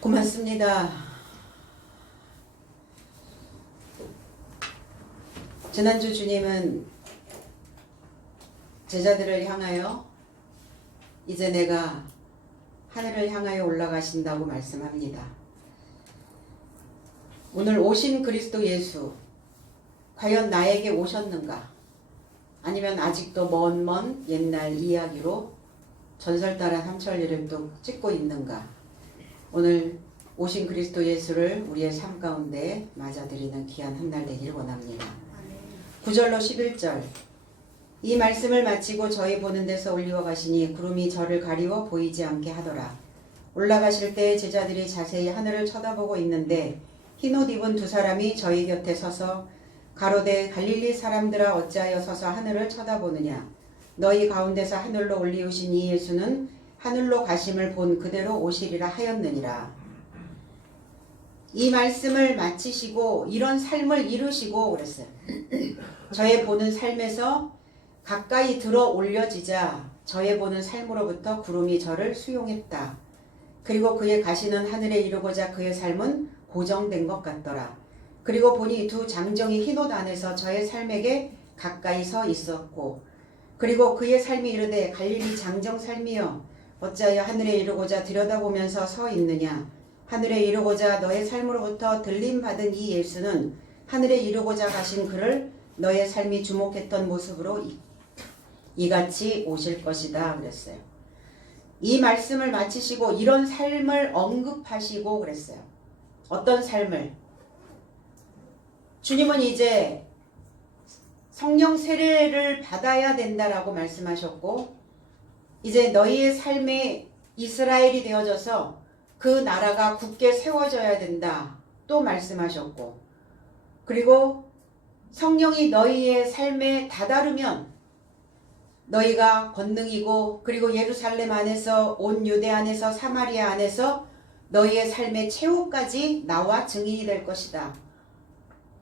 고맙습니다. 지난주 주님은 제자들을 향하여 이제 내가 하늘을 향하여 올라가신다고 말씀합니다. 오늘 오신 그리스도 예수, 과연 나에게 오셨는가? 아니면 아직도 먼 옛날 이야기로 전설 따라 삼천리를 또 찍고 있는가? 오늘 오신 그리스도 예수를 우리의 삶 가운데 맞아들이는 귀한 한 날 되기를 원합니다. 9절로 11절. 이 말씀을 마치고 저희 보는 데서 올리워 가시니 구름이 저를 가리워 보이지 않게 하더라. 올라가실 때 제자들이 자세히 하늘을 쳐다보고 있는데 흰옷 입은 두 사람이 저희 곁에 서서 가로되 갈릴리 사람들아 어찌하여 서서 하늘을 쳐다보느냐. 너희 가운데서 하늘로 올리우신 이 예수는 하늘로 가심을 본 그대로 오시리라 하였느니라. 이 말씀을 마치시고 이런 삶을 이루시고 그랬어요. 저의 보는 삶에서 가까이 들어 올려지자 저의 보는 삶으로부터 구름이 저를 수용했다. 그리고 그의 가시는 하늘에 이르고자 그의 삶은 고정된 것 같더라. 그리고 보니 두 장정이 흰옷 안에서 저의 삶에게 가까이 서 있었고, 그리고 그의 삶이 이르되 갈릴리 장정 삶이여 어찌하여 하늘에 이르고자 들여다보면서 서 있느냐. 하늘에 이르고자 너의 삶으로부터 들림받은 이 예수는 하늘에 이르고자 가신 그를 너의 삶이 주목했던 모습으로 이같이 오실 것이다 그랬어요. 이 말씀을 마치시고 이런 삶을 언급하시고 그랬어요. 어떤 삶을? 주님은 이제 성령 세례를 받아야 된다라고 말씀하셨고, 이제 너희의 삶에 이스라엘이 되어져서 그 나라가 굳게 세워져야 된다 또 말씀하셨고, 그리고 성령이 너희의 삶에 다다르면 너희가 권능이고, 그리고 예루살렘 안에서 온 유대 안에서 사마리아 안에서 너희의 삶의 최후까지 나와 증인이 될 것이다.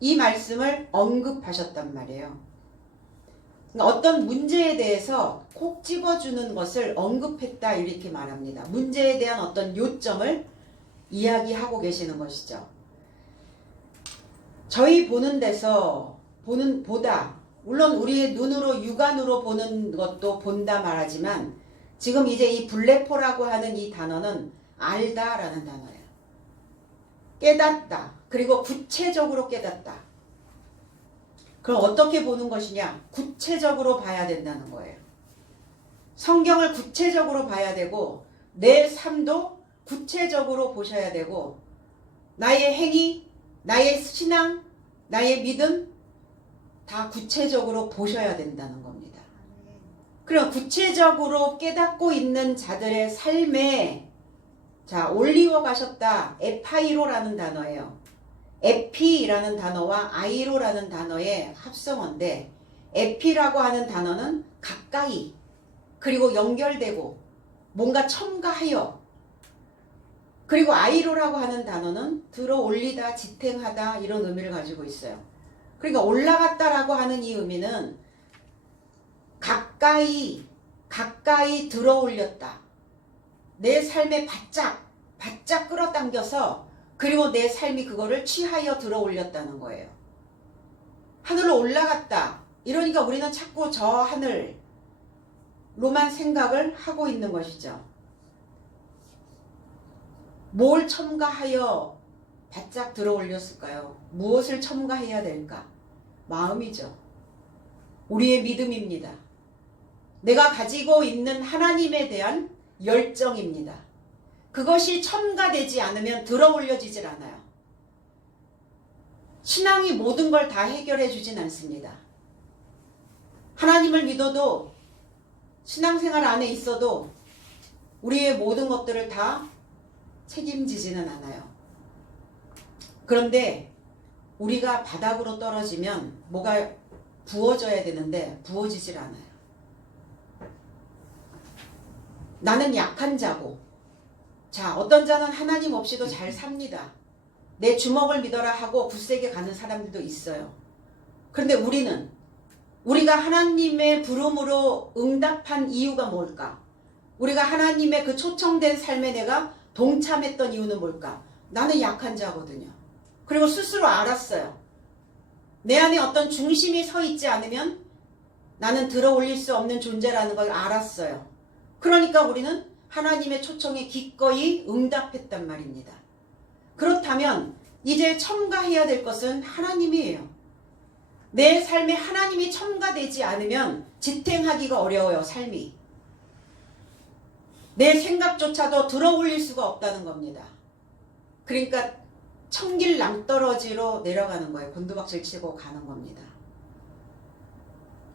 이 말씀을 언급하셨단 말이에요. 어떤 문제에 대해서 콕 집어주는 것을 언급했다 이렇게 말합니다. 문제에 대한 어떤 요점을 이야기하고 계시는 것이죠. 저희 보는 데서 보다, 물론 우리의 눈으로 육안으로 보는 것도 본다 말하지만 지금 이제 이 블레포라고 하는 이 단어는 알다라는 단어예요. 깨닫다, 그리고 구체적으로 깨닫다. 그럼 어떻게 보는 것이냐? 구체적으로 봐야 된다는 거예요. 성경을 구체적으로 봐야 되고, 내 삶도 구체적으로 보셔야 되고, 나의 행위, 나의 신앙, 나의 믿음 다 구체적으로 보셔야 된다는 겁니다. 그럼 구체적으로 깨닫고 있는 자들의 삶에 올리워 가셨다. 에파이로라는 단어예요. 에피라는 단어와 아이로라는 단어의 합성어인데, 에피라고 하는 단어는 가까이, 그리고 연결되고 뭔가 첨가하여, 그리고 아이로라고 하는 단어는 들어 올리다, 지탱하다 이런 의미를 가지고 있어요. 그러니까 올라갔다라고 하는 이 의미는 가까이 들어 올렸다. 내 삶에 바짝 끌어당겨서, 그리고 내 삶이 그거를 취하여 들어 올렸다는 거예요. 하늘로 올라갔다. 이러니까 우리는 자꾸 저 하늘로만 생각을 하고 있는 것이죠. 뭘 첨가하여 바짝 들어 올렸을까요? 무엇을 첨가해야 될까? 마음이죠. 우리의 믿음입니다. 내가 가지고 있는 하나님에 대한 열정입니다. 그것이 첨가되지 않으면 들어 올려지질 않아요. 신앙이 모든 걸 다 해결해 주진 않습니다. 하나님을 믿어도, 신앙생활 안에 있어도 우리의 모든 것들을 다 책임지지는 않아요. 그런데 우리가 바닥으로 떨어지면 뭐가 부어져야 되는데 부어지질 않아요. 나는 약한 자고, 어떤 자는 하나님 없이도 잘 삽니다. 내 주먹을 믿어라 하고 굳세게 가는 사람들도 있어요. 그런데 우리가 하나님의 부름으로 응답한 이유가 뭘까? 우리가 하나님의 그 초청된 삶에 내가 동참했던 이유는 뭘까? 나는 약한 자거든요. 그리고 스스로 알았어요. 내 안에 어떤 중심이 서 있지 않으면 나는 들어 올릴 수 없는 존재라는 걸 알았어요. 그러니까 우리는 하나님의 초청에 기꺼이 응답했단 말입니다. 그렇다면 이제 첨가해야 될 것은 하나님이에요. 내 삶에 하나님이 첨가되지 않으면 지탱하기가 어려워요, 삶이. 내 생각조차도 들어 올릴 수가 없다는 겁니다. 그러니까 천길 낭떠러지로 내려가는 거예요. 곤두박질 치고 가는 겁니다.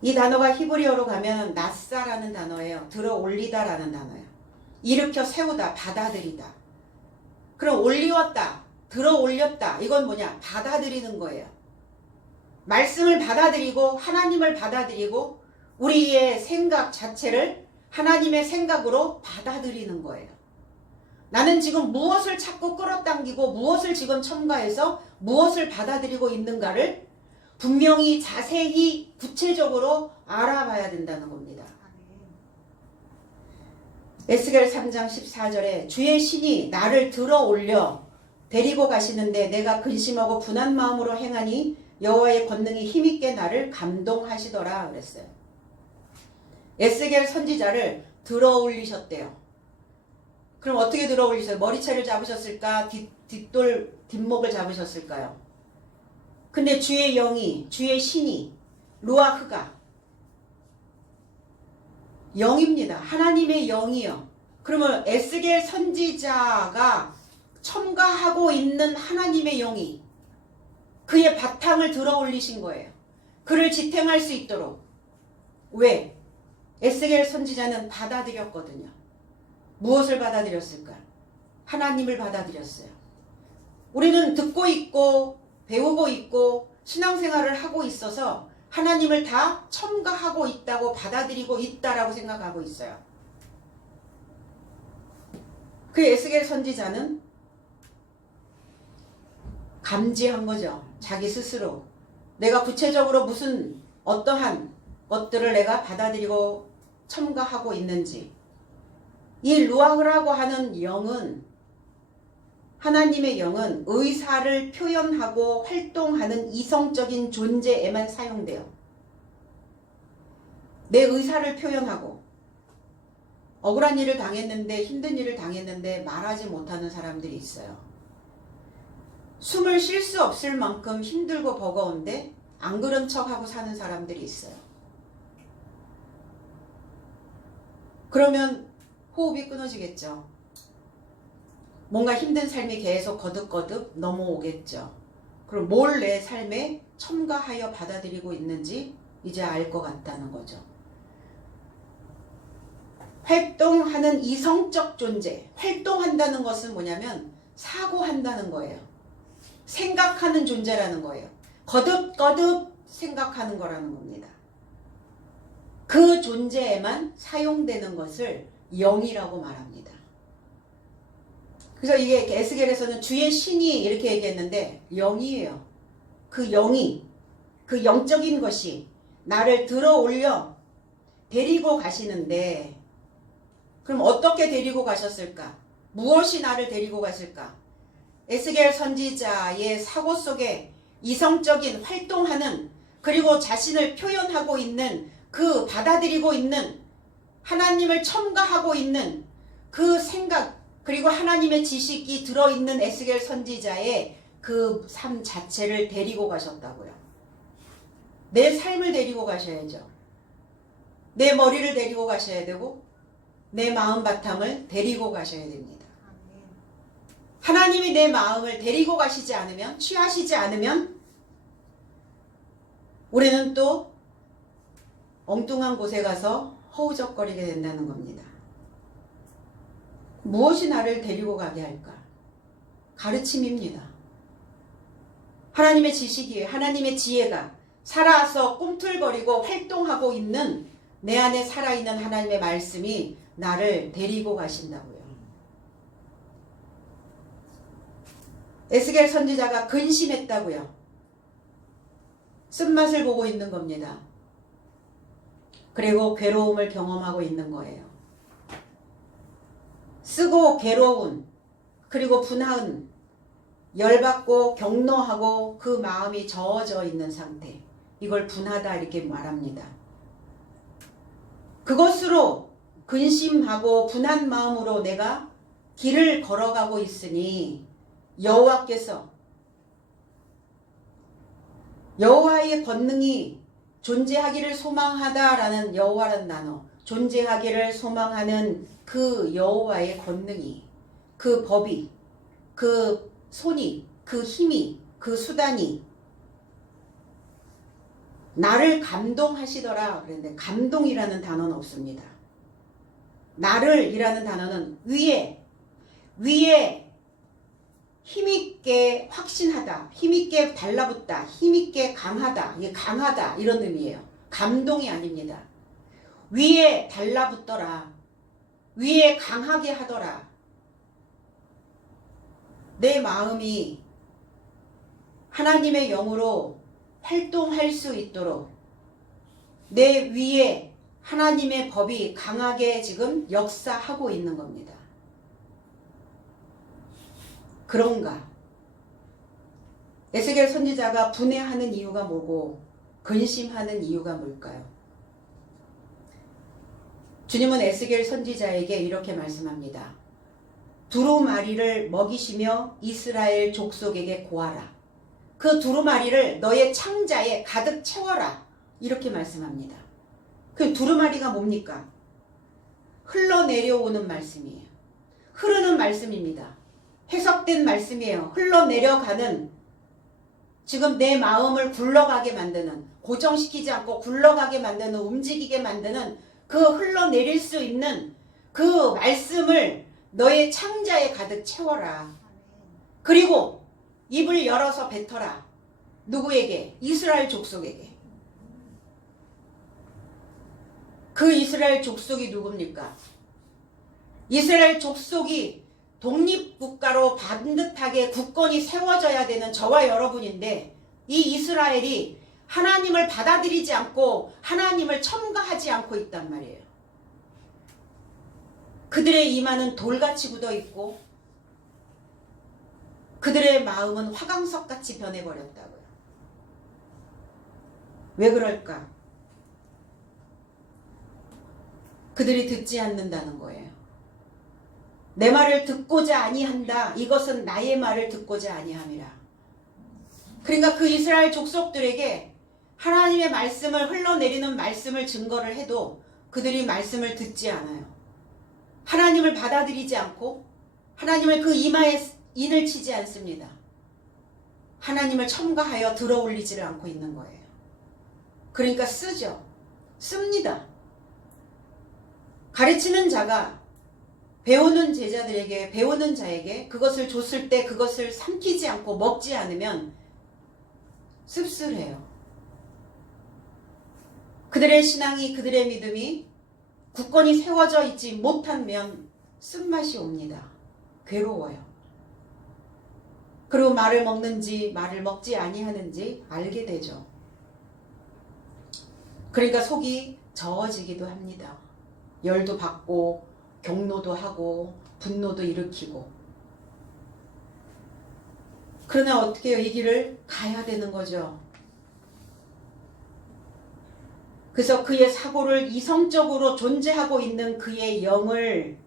이 단어가 히브리어로 가면 나사라는 단어예요. 들어 올리다라는 단어예요. 일으켜 세우다, 받아들이다. 그럼 올리웠다, 들어 올렸다. 이건 뭐냐? 받아들이는 거예요. 말씀을 받아들이고 하나님을 받아들이고 우리의 생각 자체를 하나님의 생각으로 받아들이는 거예요. 나는 지금 무엇을 찾고 끌어당기고 무엇을 지금 첨가해서 무엇을 받아들이고 있는가를 분명히 자세히 구체적으로 알아봐야 된다는 겁니다. 에스겔 3장 14절에 주의 신이 나를 들어 올려 데리고 가시는데 내가 근심하고 분한 마음으로 행하니 여호와의 권능이 힘있게 나를 감동하시더라 그랬어요. 에스겔 선지자를 들어 올리셨대요. 그럼 어떻게 들어 올리셨어요? 머리채를 잡으셨을까? 뒷목을 잡으셨을까요? 근데 주의 영이, 주의 신이, 루아흐가 영입니다. 하나님의 영이요. 그러면 에스겔 선지자가 첨가하고 있는 하나님의 영이 그의 바탕을 들어 올리신 거예요. 그를 지탱할 수 있도록. 왜? 에스겔 선지자는 받아들였거든요. 무엇을 받아들였을까? 하나님을 받아들였어요. 우리는 듣고 있고 배우고 있고 신앙생활을 하고 있어서 하나님을 다 첨가하고 있다고 받아들이고 있다라고 생각하고 있어요. 그 에스겔 선지자는 감지한 거죠. 자기 스스로. 내가 구체적으로 무슨 어떠한 것들을 내가 받아들이고 첨가하고 있는지. 이 루아흐라고 하는 영은 하나님의 영은 의사를 표현하고 활동하는 이성적인 존재에만 사용돼요. 내 의사를 표현하고 억울한 일을 당했는데 힘든 일을 당했는데 말하지 못하는 사람들이 있어요. 숨을 쉴 수 없을 만큼 힘들고 버거운데 안 그런 척하고 사는 사람들이 있어요. 그러면 호흡이 끊어지겠죠. 뭔가 힘든 삶이 계속 거듭거듭 넘어오겠죠. 그럼 뭘 내 삶에 첨가하여 받아들이고 있는지 이제 알 것 같다는 거죠. 활동하는 이성적 존재. 활동한다는 것은 뭐냐면 사고한다는 거예요. 생각하는 존재라는 거예요. 거듭거듭 생각하는 거라는 겁니다. 그 존재에만 사용되는 것을 영이라고 말합니다. 그래서 이게 에스겔에서는 주의 신이 이렇게 얘기했는데 영이에요. 그 영이, 그 영적인 것이 나를 들어 올려 데리고 가시는데 그럼 어떻게 데리고 가셨을까? 무엇이 나를 데리고 갔을까? 에스겔 선지자의 사고 속에 이성적인 활동하는 그리고 자신을 표현하고 있는 그 받아들이고 있는 하나님을 첨가하고 있는 그 생각 그리고 하나님의 지식이 들어있는 에스겔 선지자의 그 삶 자체를 데리고 가셨다고요. 내 삶을 데리고 가셔야죠. 내 머리를 데리고 가셔야 되고 내 마음 바탕을 데리고 가셔야 됩니다. 하나님이 내 마음을 데리고 가시지 않으면 취하시지 않으면 우리는 또 엉뚱한 곳에 가서 허우적거리게 된다는 겁니다. 무엇이 나를 데리고 가게 할까? 가르침입니다. 하나님의 지식이, 하나님의 지혜가 살아서 꿈틀거리고 활동하고 있는 내 안에 살아있는 하나님의 말씀이 나를 데리고 가신다고요. 에스겔 선지자가 근심했다고요. 쓴맛을 보고 있는 겁니다. 그리고 괴로움을 경험하고 있는 거예요. 쓰고 괴로운 그리고 분한, 열받고 격노하고 그 마음이 저어져 있는 상태. 이걸 분하다 이렇게 말합니다. 그것으로 근심하고 분한 마음으로 내가 길을 걸어가고 있으니 여호와께서 여호와의 권능이 존재하기를 소망하다라는 여호와라는 단어, 존재하기를 소망하는 그 여호와의 권능이, 그 법이, 그 손이, 그 힘이, 그 수단이 나를 감동하시더라 그랬는데 감동이라는 단어는 없습니다. 나를 이라는 단어는 위에 힘있게 확신하다, 힘있게 달라붙다, 힘있게 강하다, 이게 강하다 이런 의미예요. 감동이 아닙니다. 위에 달라붙더라, 위에 강하게 하더라. 내 마음이 하나님의 영으로 활동할 수 있도록 내 위에 하나님의 법이 강하게 지금 역사하고 있는 겁니다. 그런가? 에스겔 선지자가 분해하는 이유가 뭐고 근심하는 이유가 뭘까요? 주님은 에스겔 선지자에게 이렇게 말씀합니다. 두루마리를 먹이시며 이스라엘 족속에게 고하라. 그 두루마리를 너의 창자에 가득 채워라. 이렇게 말씀합니다. 그 두루마리가 뭡니까? 흘러내려오는 말씀이에요. 흐르는 말씀입니다. 해석된 말씀이에요. 흘러내려가는, 지금 내 마음을 굴러가게 만드는, 고정시키지 않고 굴러가게 만드는, 움직이게 만드는 그 흘러내릴 수 있는 그 말씀을 너의 창자에 가득 채워라. 그리고 입을 열어서 뱉어라. 누구에게? 이스라엘 족속에게. 그 이스라엘 족속이 누굽니까? 이스라엘 족속이 독립국가로 반듯하게 국권이 세워져야 되는 저와 여러분인데, 이 이스라엘이 하나님을 받아들이지 않고 하나님을 첨가하지 않고 있단 말이에요. 그들의 이마는 돌같이 굳어있고 그들의 마음은 화강석같이 변해버렸다고요. 왜 그럴까? 그들이 듣지 않는다는 거예요. 내 말을 듣고자 아니한다. 이것은 나의 말을 듣고자 아니함이라. 그러니까 그 이스라엘 족속들에게 하나님의 말씀을, 흘러내리는 말씀을 증거를 해도 그들이 말씀을 듣지 않아요. 하나님을 받아들이지 않고 하나님을 그 이마에 인을 치지 않습니다. 하나님을 첨가하여 들어올리지를 않고 있는 거예요. 그러니까 씁니다. 가르치는 자가 배우는 제자들에게, 배우는 자에게 그것을 줬을 때 그것을 삼키지 않고 먹지 않으면 씁쓸해요. 그들의 신앙이, 그들의 믿음이 굳건히 세워져 있지 못하면 쓴맛이 옵니다. 괴로워요. 그리고 말을 먹는지 말을 먹지 아니하는지 알게 되죠. 그러니까 속이 저어지기도 합니다. 열도 받고 격노도 하고 분노도 일으키고. 그러나 어떻게 해요? 이 길을 가야 되는 거죠. 그래서 그의 사고를 이성적으로 존재하고 있는 그의 영을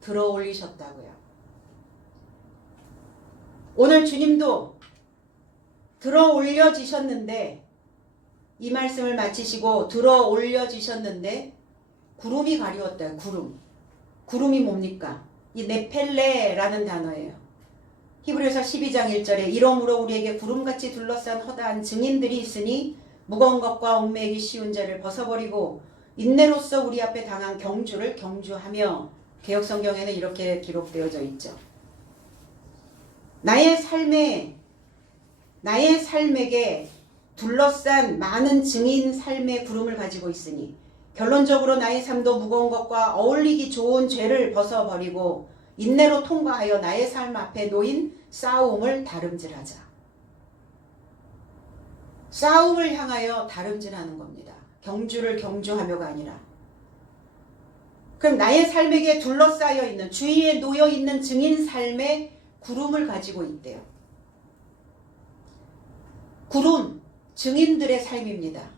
들어 올리셨다고요. 오늘 주님도 들어 올려지셨는데, 이 말씀을 마치시고 들어 올려지셨는데 구름이 가리웠다. 구름이 뭡니까? 이 네펠레라는 단어예요. 히브리서 12장 1절에 이러므로 우리에게 구름같이 둘러싼 허다한 증인들이 있으니 무거운 것과 얽매이기 쉬운 죄를 벗어버리고 인내로서 우리 앞에 당한 경주를 경주하며. 개역성경에는 이렇게 기록되어져 있죠. 나의 삶에게 둘러싼 많은 증인 삶의 구름을 가지고 있으니 결론적으로 나의 삶도 무거운 것과 어울리기 좋은 죄를 벗어버리고 인내로 통과하여 나의 삶 앞에 놓인 싸움을 다름질하자. 싸움을 향하여 다름질하는 겁니다. 경주를 경주하며가 아니라. 그럼 나의 삶에게 둘러싸여 있는, 주위에 놓여 있는 증인 삶의 구름을 가지고 있대요. 구름, 증인들의 삶입니다.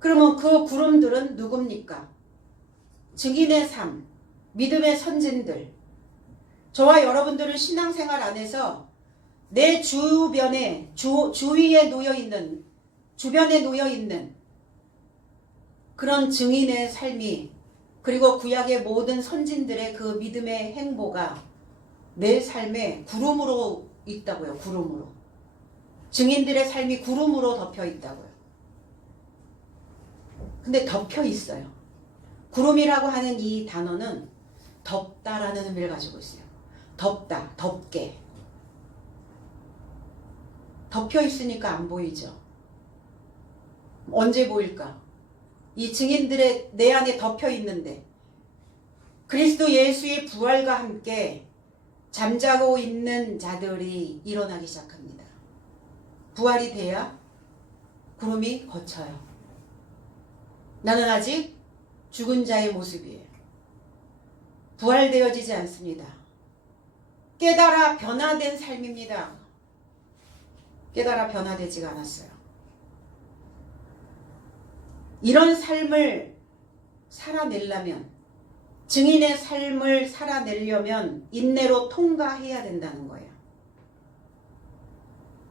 그러면 그 구름들은 누굽니까? 증인의 삶, 믿음의 선진들. 저와 여러분들은 신앙생활 안에서 내 주변에, 주위에 놓여있는, 주변에 놓여있는 그런 증인의 삶이, 그리고 구약의 모든 선진들의 그 믿음의 행보가 내 삶에 구름으로 있다고요. 구름으로. 증인들의 삶이 구름으로 덮여 있다고요. 근데 덮여 있어요. 구름이라고 하는 이 단어는 덮다라는 의미를 가지고 있어요. 덮다, 덮게. 덮여 있으니까 안 보이죠. 언제 보일까? 이 증인들의 내 안에 덮여 있는데 그리스도 예수의 부활과 함께 잠자고 있는 자들이 일어나기 시작합니다. 부활이 돼야 구름이 걷혀요. 나는 아직 죽은 자의 모습이에요. 부활되어지지 않습니다. 깨달아 변화된 삶입니다. 깨달아 변화되지가 않았어요. 이런 삶을 살아내려면, 증인의 삶을 살아내려면 인내로 통과해야 된다는 거예요.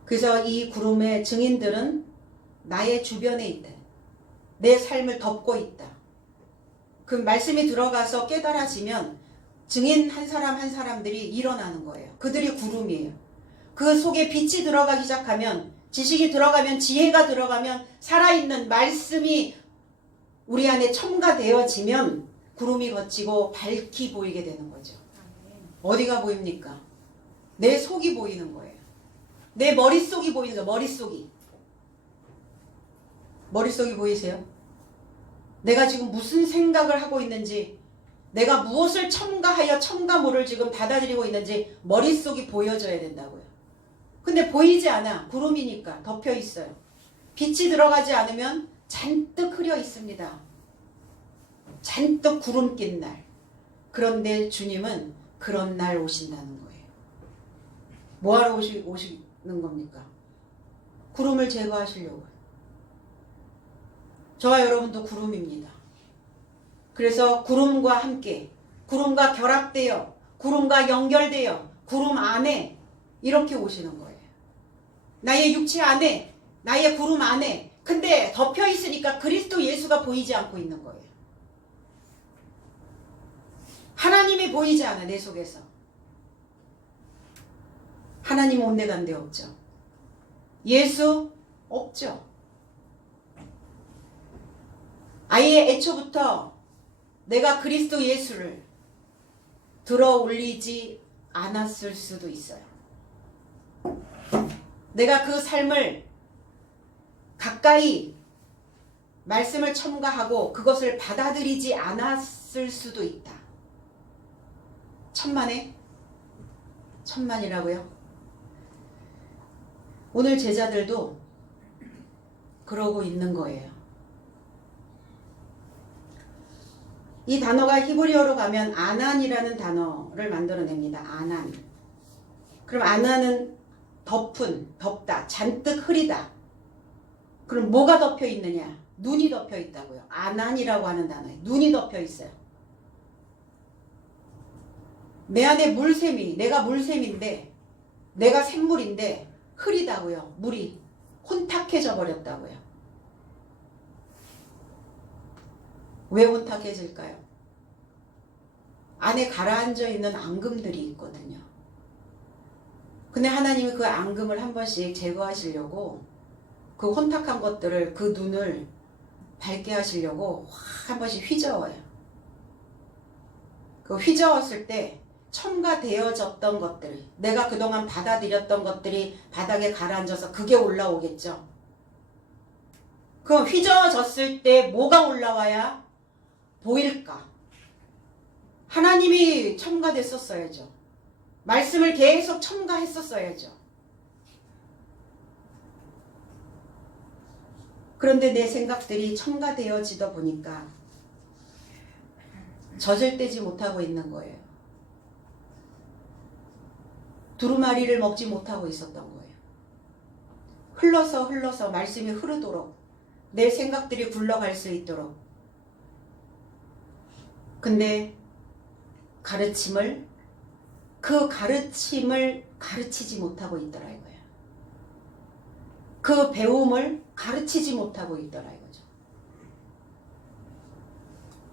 그래서 이 구름의 증인들은 나의 주변에 있다. 내 삶을 덮고 있다. 그 말씀이 들어가서 깨달아지면 증인 한 사람 한 사람들이 일어나는 거예요. 그들이 구름이에요. 그 속에 빛이 들어가기 시작하면, 지식이 들어가면, 지혜가 들어가면, 살아있는 말씀이 우리 안에 첨가되어지면 구름이 걷히고 밝히 보이게 되는 거죠. 어디가 보입니까? 내 속이 보이는 거예요. 내 머릿속이 보이는 거예요. 머릿속이 보이세요? 내가 지금 무슨 생각을 하고 있는지, 내가 무엇을 첨가하여 첨가물을 지금 받아들이고 있는지 머릿속이 보여져야 된다고요. 근데 보이지 않아. 구름이니까 덮여 있어요. 빛이 들어가지 않으면 잔뜩 흐려 있습니다. 잔뜩 구름 낀 날. 그런데 주님은 그런 날 오신다는 거예요. 뭐하러 오시는 겁니까? 구름을 제거하시려고요. 저와 여러분도 구름입니다. 그래서 구름과 함께, 구름과 결합되어, 구름과 연결되어, 구름 안에 이렇게 오시는 거예요. 나의 육체 안에, 나의 구름 안에. 근데 덮여 있으니까 그리스도 예수가 보이지 않고 있는 거예요. 하나님이 보이지 않아, 내 속에서. 하나님 온데간데 없죠. 예수 없죠. 아예 애초부터 내가 그리스도 예수를 들어 올리지 않았을 수도 있어요. 내가 그 삶을 가까이 말씀을 첨가하고 그것을 받아들이지 않았을 수도 있다. 천만이라고요? 오늘 제자들도 그러고 있는 거예요. 이 단어가 히브리어로 가면 아난이라는 단어를 만들어냅니다. 아난. 그럼 아난은 덮다, 잔뜩 흐리다. 그럼 뭐가 덮여 있느냐? 눈이 덮여 있다고요. 아난이라고 하는 단어에 눈이 덮여 있어요. 내 안에 물샘이, 내가 물샘인데, 내가 샘물인데 흐리다고요. 물이 혼탁해져 버렸다고요. 왜 혼탁해질까요? 안에 가라앉아 있는 앙금들이 있거든요. 근데 하나님이 그 앙금을 한 번씩 제거하시려고 그 혼탁한 것들을, 그 눈을 밝게 하시려고 한 번씩 휘저어요. 그 휘저었을 때 첨가되어졌던 것들, 내가 그동안 받아들였던 것들이 바닥에 가라앉아서 그게 올라오겠죠. 그럼 휘저어졌을 때 뭐가 올라와야 보일까? 하나님이 첨가됐었어야죠. 말씀을 계속 첨가했었어야죠. 그런데 내 생각들이 첨가되어지다 보니까 젖을 떼지 못하고 있는 거예요. 두루마리를 먹지 못하고 있었던 거예요. 흘러서 말씀이 흐르도록 내 생각들이 굴러갈 수 있도록. 근데 그 가르침을 가르치지 못하고 있더라 이거예요. 그 배움을 가르치지 못하고 있더라 이거죠.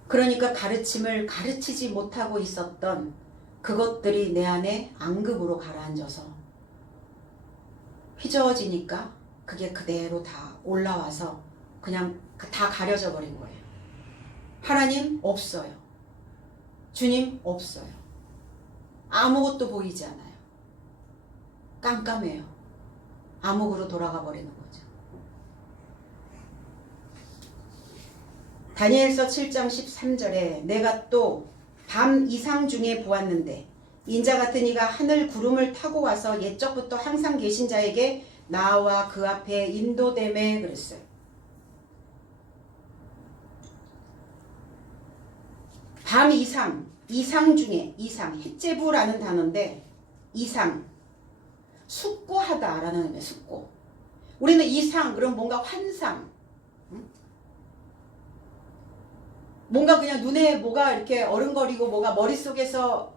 그러니까 가르침을 가르치지 못하고 있었던 그것들이 내 안에 앙금으로 가라앉아서 휘저어지니까 그게 그대로 다 올라와서 그냥 다 가려져 버린 거예요. 하나님 없어요. 주님 없어요. 아무것도 보이지 않아요. 깜깜해요. 암흑으로 돌아가 버리는 거죠. 다니엘서 7장 13절에 내가 또 밤 이상 중에 보았는데 인자 같은 이가 하늘 구름을 타고 와서 옛적부터 항상 계신 자에게 나와 그 앞에 인도됨에 그랬어요. 밤 이상 중에 헷제부라는 단어인데 이상 숙고하다라는 의미예요. 숙고. 우리는 이상 그럼 뭔가 환상, 뭔가 그냥 눈에 뭐가 이렇게 어른거리고 뭐가 머릿속에서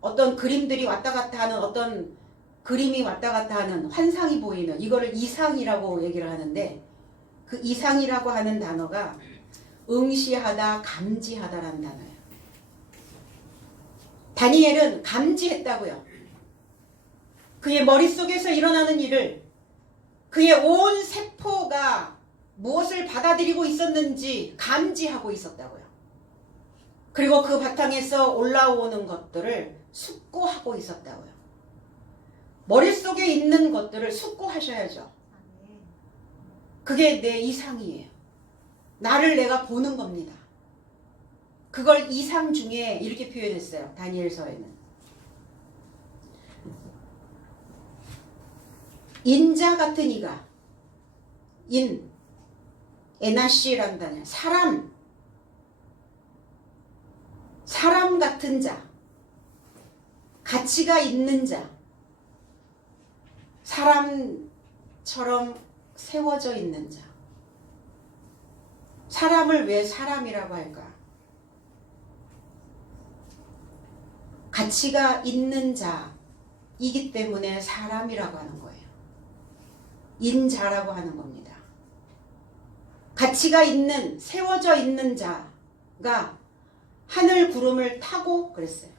어떤 그림들이 왔다 갔다 하는 어떤 그림이 왔다 갔다 하는 환상이 보이는 이거를 이상이라고 얘기를 하는데 그 이상이라고 하는 단어가 응시하다, 감지하다라는 단어예요. 다니엘은 감지했다고요. 그의 머릿속에서 일어나는 일을 그의 온 세포가 무엇을 받아들이고 있었는지 감지하고 있었다고요. 그리고 그 바탕에서 올라오는 것들을 숙고하고 있었다고요. 머릿속에 있는 것들을 숙고하셔야죠. 그게 내 이상이에요. 나를 내가 보는 겁니다. 그걸 이상 중에 이렇게 표현했어요. 다니엘서에는. 인자 같은 이가 에나시라는 단어 사람 같은 자, 가치가 있는 자, 사람처럼 세워져 있는 자. 사람을 왜 사람이라고 할까? 가치가 있는 자이기 때문에 사람이라고 하는 거예요. 인자라고 하는 겁니다. 가치가 있는, 세워져 있는 자가 하늘 구름을 타고 그랬어요.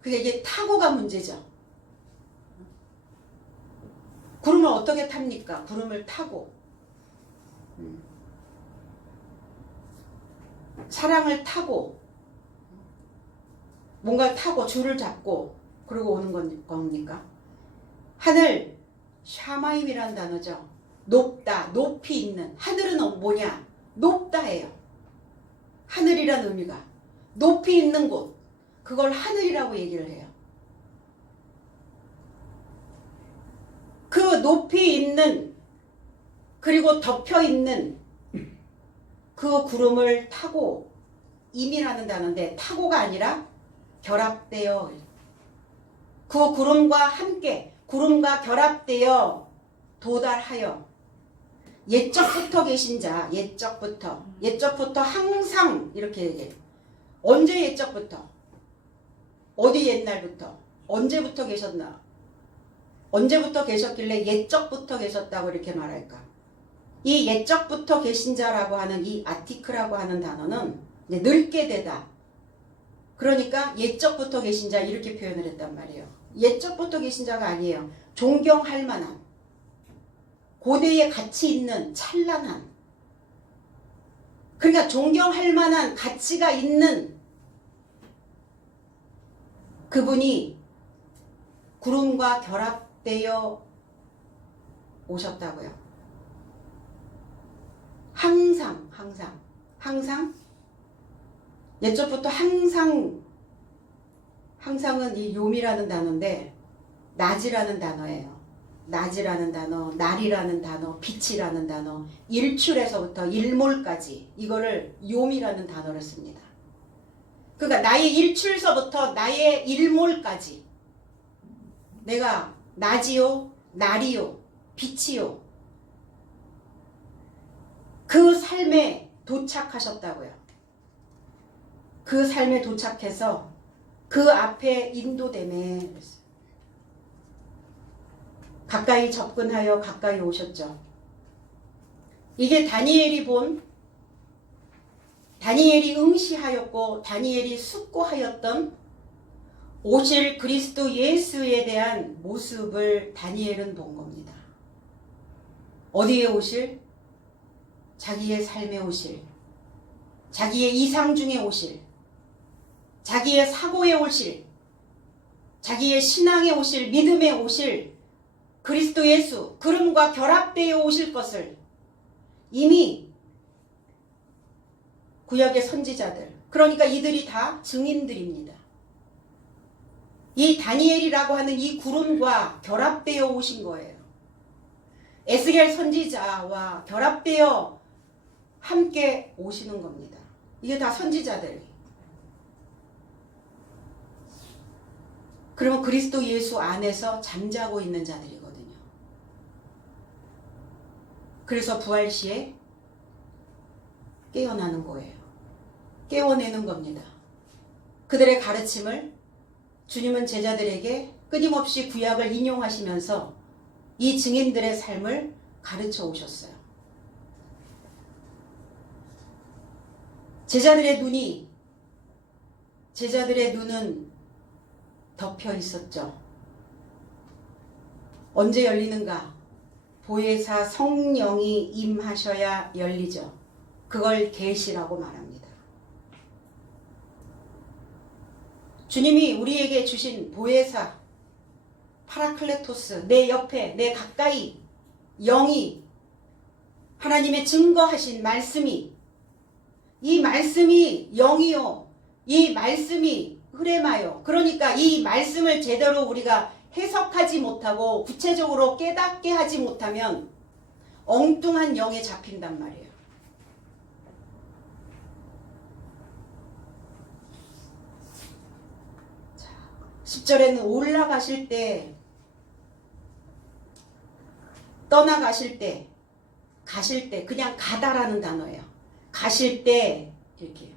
그게 이게 타고가 문제죠. 구름을 어떻게 탑니까? 구름을 타고. 사랑을 타고, 뭔가 타고 줄을 잡고 그러고 오는 겁니까? 하늘, 샤마임이라는 단어죠. 높다, 높이 있는. 하늘은 뭐냐? 높다예요. 하늘이란 의미가 높이 있는 곳, 그걸 하늘이라고 얘기를 해요. 그 높이 있는, 그리고 덮여 있는 그 구름을 타고, 임이라는 단어인데 타고가 아니라 결합되어, 그 구름과 함께 구름과 결합되어 도달하여 옛적부터 계신 자, 옛적부터 항상 이렇게 얘기해요. 언제 옛적부터? 어디 옛날부터? 언제부터 계셨나? 언제부터 계셨길래 옛적부터 계셨다고 이렇게 말할까? 이 옛적부터 계신 자라고 하는 이 아티크라고 하는 단어는 이제 늙게 되다. 그러니까 옛적부터 계신 자 이렇게 표현을 했단 말이에요. 옛적부터 계신 자가 아니에요. 존경할 만한, 고대에 가치 있는, 찬란한, 그러니까 존경할 만한 가치가 있는 그분이 구름과 결합되어 오셨다고요. 항상 옛적부터 항상은 이 요미라는 단어인데 낮이라는 단어예요. 낮이라는 단어, 날이라는 단어, 빛이라는 단어, 일출에서부터 일몰까지 이거를 요미라는 단어를 씁니다. 그러니까 나의 일출서부터 나의 일몰까지 내가 낮이요, 날이요, 빛이요. 그 삶에 도착하셨다고요. 그 삶에 도착해서 그 앞에 인도됨에 가까이 접근하여 가까이 오셨죠. 이게 다니엘이 응시하였고 다니엘이 숙고하였던 오실 그리스도 예수에 대한 모습을 다니엘은 본 겁니다. 어디에 오실? 자기의 삶에 오실, 자기의 이상 중에 오실, 자기의 사고에 오실, 자기의 신앙에 오실, 믿음에 오실 그리스도 예수, 그름과 결합되어 오실 것을 이미 구약의 선지자들, 그러니까 이들이 다 증인들입니다. 이 다니엘이라고 하는 이 구름과 결합되어 오신 거예요. 에스겔 선지자와 결합되어 함께 오시는 겁니다. 이게 다 선지자들. 그러면 그리스도 예수 안에서 잠자고 있는 자들이거든요. 그래서 부활 시에 깨어나는 거예요. 깨워내는 겁니다. 그들의 가르침을 주님은 제자들에게 끊임없이 구약을 인용하시면서 이 증인들의 삶을 가르쳐 오셨어요. 제자들의 눈은 덮여 있었죠. 언제 열리는가? 보혜사 성령이 임하셔야 열리죠. 그걸 계시라고 말합니다. 주님이 우리에게 주신 보혜사, 파라클레토스, 내 옆에, 내 가까이, 영이, 하나님의 증거하신 말씀이, 이 말씀이 영이요, 이 말씀이 흐레마요. 그러니까 이 말씀을 제대로 우리가 해석하지 못하고 구체적으로 깨닫게 하지 못하면 엉뚱한 영에 잡힌단 말이에요. 자, 10절에는 올라가실 때, 떠나가실 때, 가실 때, 그냥 가다라는 단어예요. 가실 때 이렇게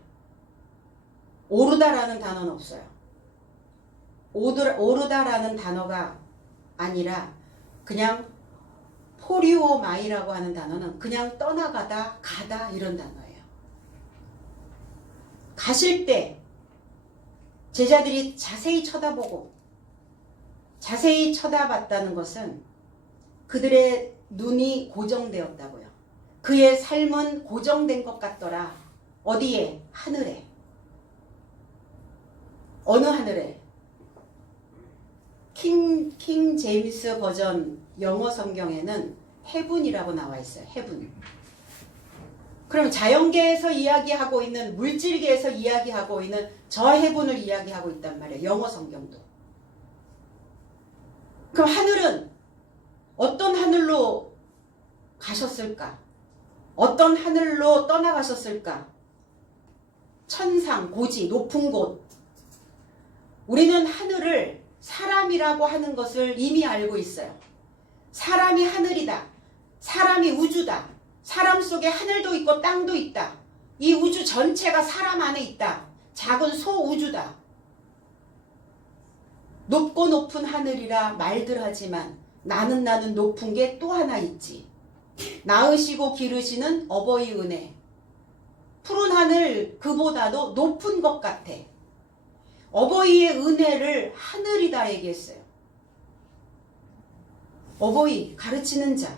오르다라는 단어는 없어요. 오르다라는 단어가 아니라 그냥 포리오마이라고 하는 단어는 그냥 떠나가다, 가다 이런 단어예요. 가실 때 제자들이 자세히 쳐다보고 자세히 쳐다봤다는 것은 그들의 눈이 고정되었다고요. 그의 삶은 고정된 것 같더라. 어디에? 하늘에. 어느 하늘에? 킹 제임스 버전 영어 성경에는 heaven이라고 나와 있어요. heaven. 그럼 자연계에서 이야기하고 있는, 물질계에서 이야기하고 있는 저 heaven을 이야기하고 있단 말이에요. 영어 성경도. 그럼 하늘은 어떤 하늘로 가셨을까? 어떤 하늘로 떠나가셨을까? 천상, 고지, 높은 곳. 우리는 하늘을 사람이라고 하는 것을 이미 알고 있어요. 사람이 하늘이다. 사람이 우주다. 사람 속에 하늘도 있고 땅도 있다. 이 우주 전체가 사람 안에 있다. 작은 소우주다. 높고 높은 하늘이라 말들 하지만 나는 높은 게 또 하나 있지. 낳으시고 기르시는 어버이 은혜. 푸른 하늘 그보다도 높은 것 같아. 어버이의 은혜를 하늘이다 얘기했어요. 어버이, 가르치는 자.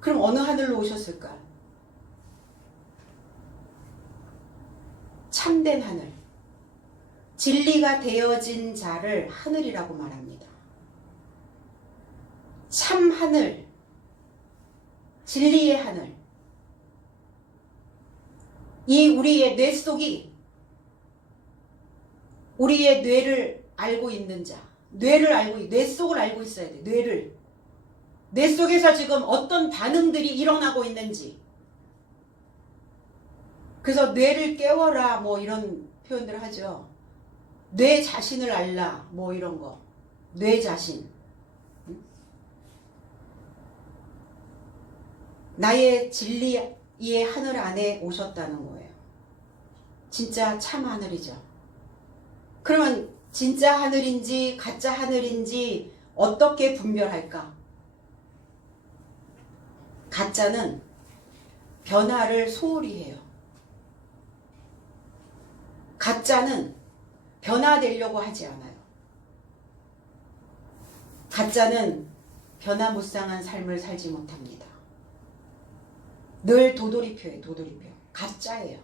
그럼 어느 하늘로 오셨을까? 참된 하늘. 진리가 되어진 자를 하늘이라고 말합니다. 참 하늘, 진리의 하늘. 이 우리의 뇌 속이 우리의 뇌를 알고 있는 자, 뇌 속을 알고 있어야 돼. 뇌 속에서 지금 어떤 반응들이 일어나고 있는지, 그래서 뇌를 깨워라 뭐 이런 표현들을 하죠. 뇌 자신을 알라 뭐 이런 거. 뇌 자신. 나의 진리의 하늘 안에 오셨다는 거예요. 진짜 참 하늘이죠. 그러면 진짜 하늘인지 가짜 하늘인지 어떻게 분별할까? 가짜는 변화를 소홀히 해요. 가짜는 변화되려고 하지 않아요. 가짜는 변화무쌍한 삶을 살지 못합니다. 늘 도돌이표예요. 도돌이표. 가짜예요.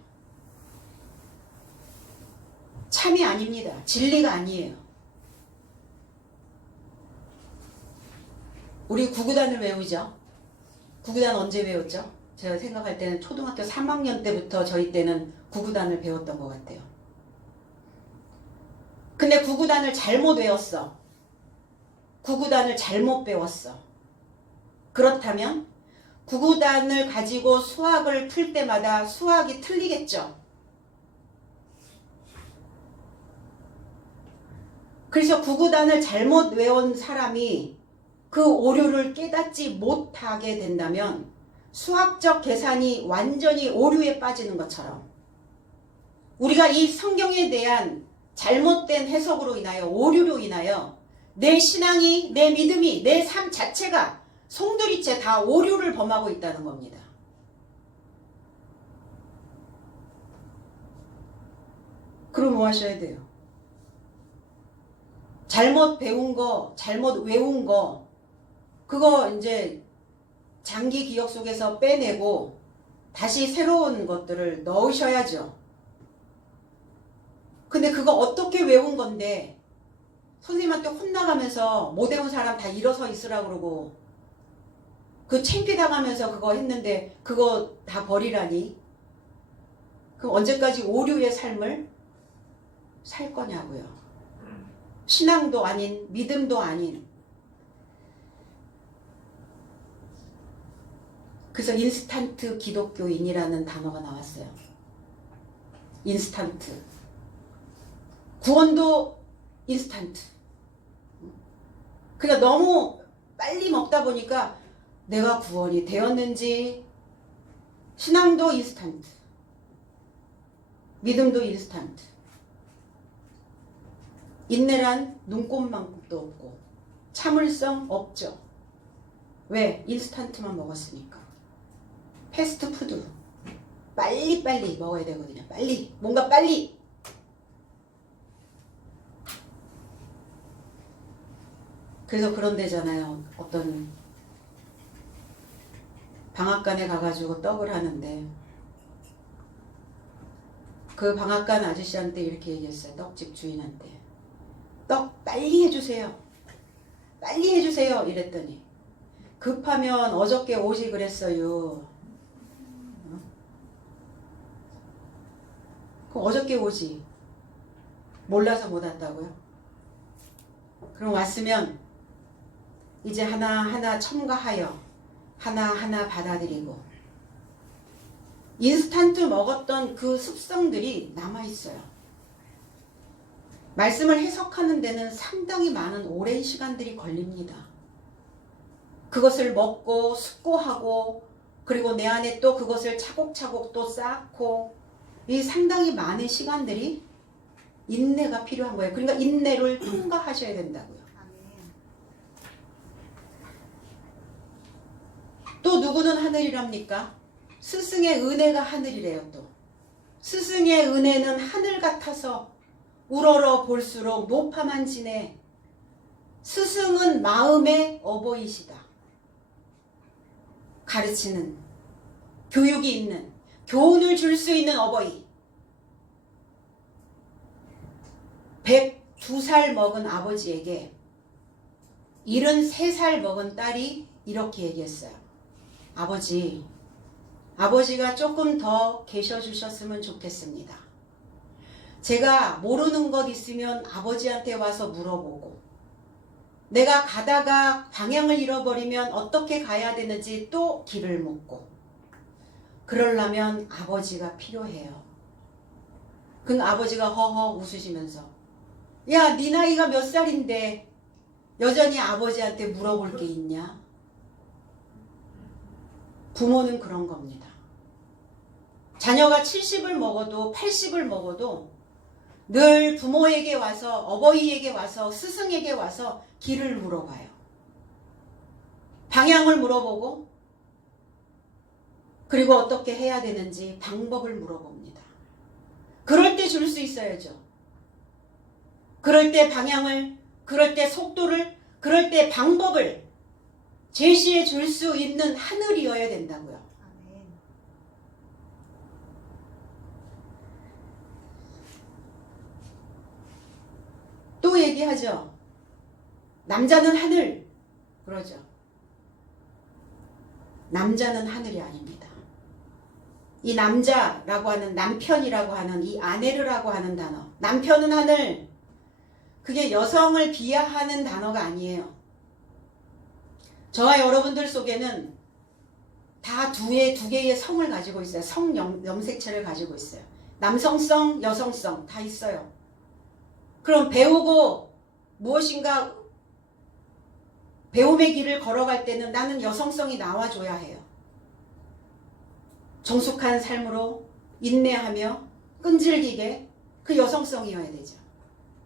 참이 아닙니다. 진리가 아니에요. 우리 구구단을 외우죠. 구구단 언제 외웠죠? 제가 생각할 때는 초등학교 3학년 때부터 저희 때는 구구단을 배웠던 것 같아요. 근데 구구단을 잘못 외웠어. 구구단을 잘못 배웠어. 그렇다면 구구단을 가지고 수학을 풀 때마다 수학이 틀리겠죠. 그래서 구구단을 잘못 외운 사람이 그 오류를 깨닫지 못하게 된다면 수학적 계산이 완전히 오류에 빠지는 것처럼 우리가 이 성경에 대한 잘못된 해석으로 인하여 오류로 인하여 내 신앙이, 내 믿음이, 내 삶 자체가 송두리째 다 오류를 범하고 있다는 겁니다. 그럼 뭐 하셔야 돼요? 잘못 배운 거, 잘못 외운 거, 그거 이제 장기 기억 속에서 빼내고 다시 새로운 것들을 넣으셔야죠. 근데 그거 어떻게 외운 건데 선생님한테 혼나가면서 못 외운 사람 다 일어서 있으라고 그러고 그 창피당하면서 그거 했는데 그거 다 버리라니? 그럼 언제까지 오류의 삶을 살 거냐고요. 신앙도 아닌 믿음도 아닌. 그래서 인스턴트 기독교인이라는 단어가 나왔어요. 인스턴트. 구원도 인스턴트. 그러니까 너무 빨리 먹다 보니까 내가 구원이 되었는지 신앙도 인스턴트. 믿음도 인스턴트. 인내란 눈꽃만큼도 없고 참을성 없죠. 왜? 인스턴트만 먹었으니까. 패스트푸드 빨리빨리 먹어야 되거든요. 빨리 뭔가 빨리. 그래서 그런 데잖아요. 어떤 방앗간에 가가지고 떡을 하는데 그 방앗간 아저씨한테 이렇게 얘기했어요. 떡집 주인한테. 떡 빨리 해주세요. 빨리 해주세요. 이랬더니 급하면 어저께 오지 그랬어요. 그럼 어저께 오지. 몰라서 못 왔다고요? 그럼 왔으면 이제 하나하나 첨가하여 하나하나 받아들이고 인스턴트 먹었던 그 습성들이 남아있어요. 말씀을 해석하는 데는 상당히 많은 오랜 시간들이 걸립니다. 그것을 먹고 숙고하고 그리고 내 안에 또 그것을 차곡차곡 또 쌓고 이 상당히 많은 시간들이 인내가 필요한 거예요. 그러니까 인내를 통과하셔야 된다고요. 또 누구는 하늘이랍니까? 스승의 은혜가 하늘이래요. 또 스승의 은혜는 하늘 같아서 우러러 볼수록 높아만 지네. 스승은 마음의 어버이시다. 가르치는, 교육이 있는, 교훈을 줄 수 있는 어버이. 102살 먹은 아버지에게 73살 먹은 딸이 이렇게 얘기했어요. 아버지가 조금 더 계셔 주셨으면 좋겠습니다. 제가 모르는 것 있으면 아버지한테 와서 물어보고 내가 가다가 방향을 잃어버리면 어떻게 가야 되는지 또 길을 묻고 그러려면 아버지가 필요해요. 그 아버지가 허허 웃으시면서 야, 네 나이가 몇 살인데 여전히 아버지한테 물어볼 게 있냐? 부모는 그런 겁니다. 자녀가 70을 먹어도 80을 먹어도 늘 부모에게 와서 어버이에게 와서 스승에게 와서 길을 물어봐요. 방향을 물어보고 그리고 어떻게 해야 되는지 방법을 물어봅니다. 그럴 때 줄 수 있어야죠. 그럴 때 방향을, 그럴 때 속도를, 그럴 때 방법을 제시해 줄 수 있는 하늘이어야 된다고요. 또 얘기하죠. 남자는 하늘 그러죠. 남자는 하늘이 아닙니다. 이 남자라고 하는 남편이라고 하는 이 아내르라고 하는 단어, 남편은 하늘, 그게 여성을 비하하는 단어가 아니에요. 저와 여러분들 속에는 다 두 개의 성을 가지고 있어요. 성 염색체를 가지고 있어요. 남성성, 여성성 다 있어요. 그럼 배우고 무엇인가 배움의 길을 걸어갈 때는 나는 여성성이 나와줘야 해요. 정숙한 삶으로 인내하며 끈질기게 그 여성성이어야 되죠.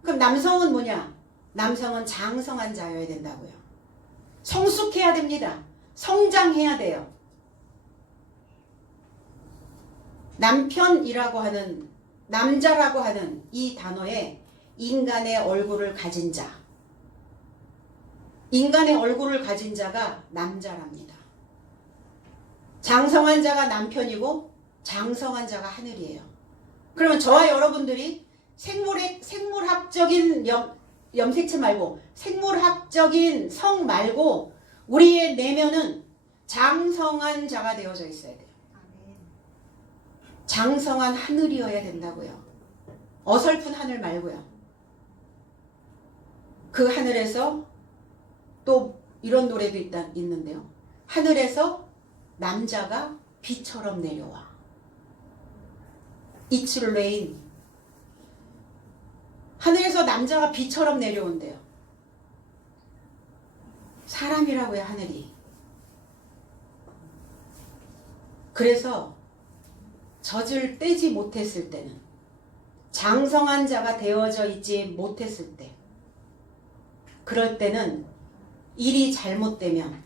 그럼 남성은 뭐냐? 남성은 장성한 자여야 된다고요. 성숙해야 됩니다. 성장해야 돼요. 남편이라고 하는, 남자라고 하는 이 단어에 인간의 얼굴을 가진 자, 인간의 얼굴을 가진 자가 남자랍니다. 장성한 자가 남편이고 장성한 자가 하늘이에요. 그러면 저와 여러분들이 생물학적인 염색체 말고 생물학적인 성 말고 우리의 내면은 장성한 자가 되어져 있어야 돼요. 장성한 하늘이어야 된다고요. 어설픈 하늘 말고요. 그 하늘에서 또 이런 노래도 있는데요. 하늘에서 남자가 비처럼 내려와. It's rain. 하늘에서 남자가 비처럼 내려온대요. 사람이라고요, 하늘이. 그래서 젖을 떼지 못했을 때는, 장성한 자가 되어져 있지 못했을 때, 그럴 때는 일이 잘못되면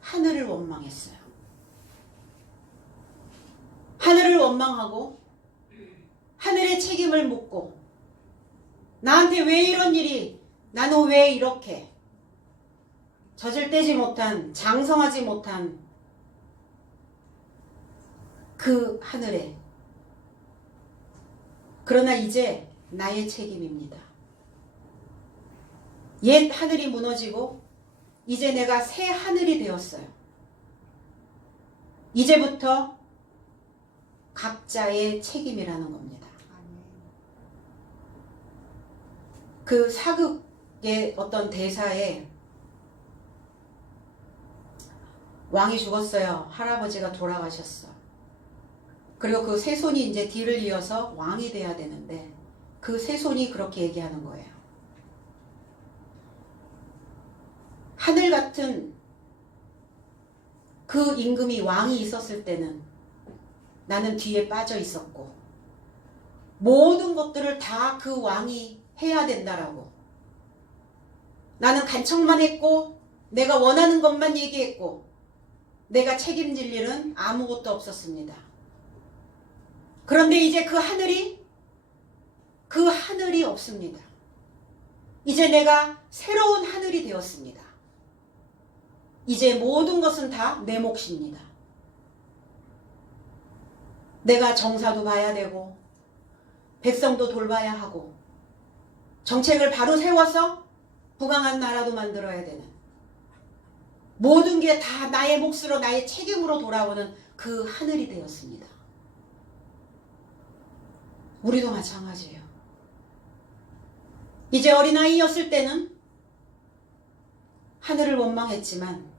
하늘을 원망했어요. 하늘을 원망하고 하늘의 책임을 묻고 나한테 왜 이런 일이, 나는 왜 이렇게 젖을 떼지 못한, 장성하지 못한 그 하늘에, 그러나 이제 나의 책임입니다. 옛 하늘이 무너지고 이제 내가 새 하늘이 되었어요. 이제부터 각자의 책임이라는 겁니다. 그 사극의 어떤 대사에 왕이 죽었어요. 할아버지가 돌아가셨어. 그리고 그 세손이 이제 뒤를 이어서 왕이 돼야 되는데 그 세손이 그렇게 얘기하는 거예요. 하늘 같은 그 임금이 왕이 있었을 때는 나는 뒤에 빠져 있었고 모든 것들을 다 그 왕이 해야 된다라고, 나는 간청만 했고 내가 원하는 것만 얘기했고 내가 책임질 일은 아무것도 없었습니다. 그런데 이제 그 하늘이 없습니다. 이제 내가 새로운 하늘이 되었습니다. 이제 모든 것은 다 내 몫입니다. 내가 정사도 봐야 되고 백성도 돌봐야 하고 정책을 바로 세워서 부강한 나라도 만들어야 되는, 모든 게 다 나의 몫으로 나의 책임으로 돌아오는 그 하늘이 되었습니다. 우리도 마찬가지예요. 이제 어린아이였을 때는 하늘을 원망했지만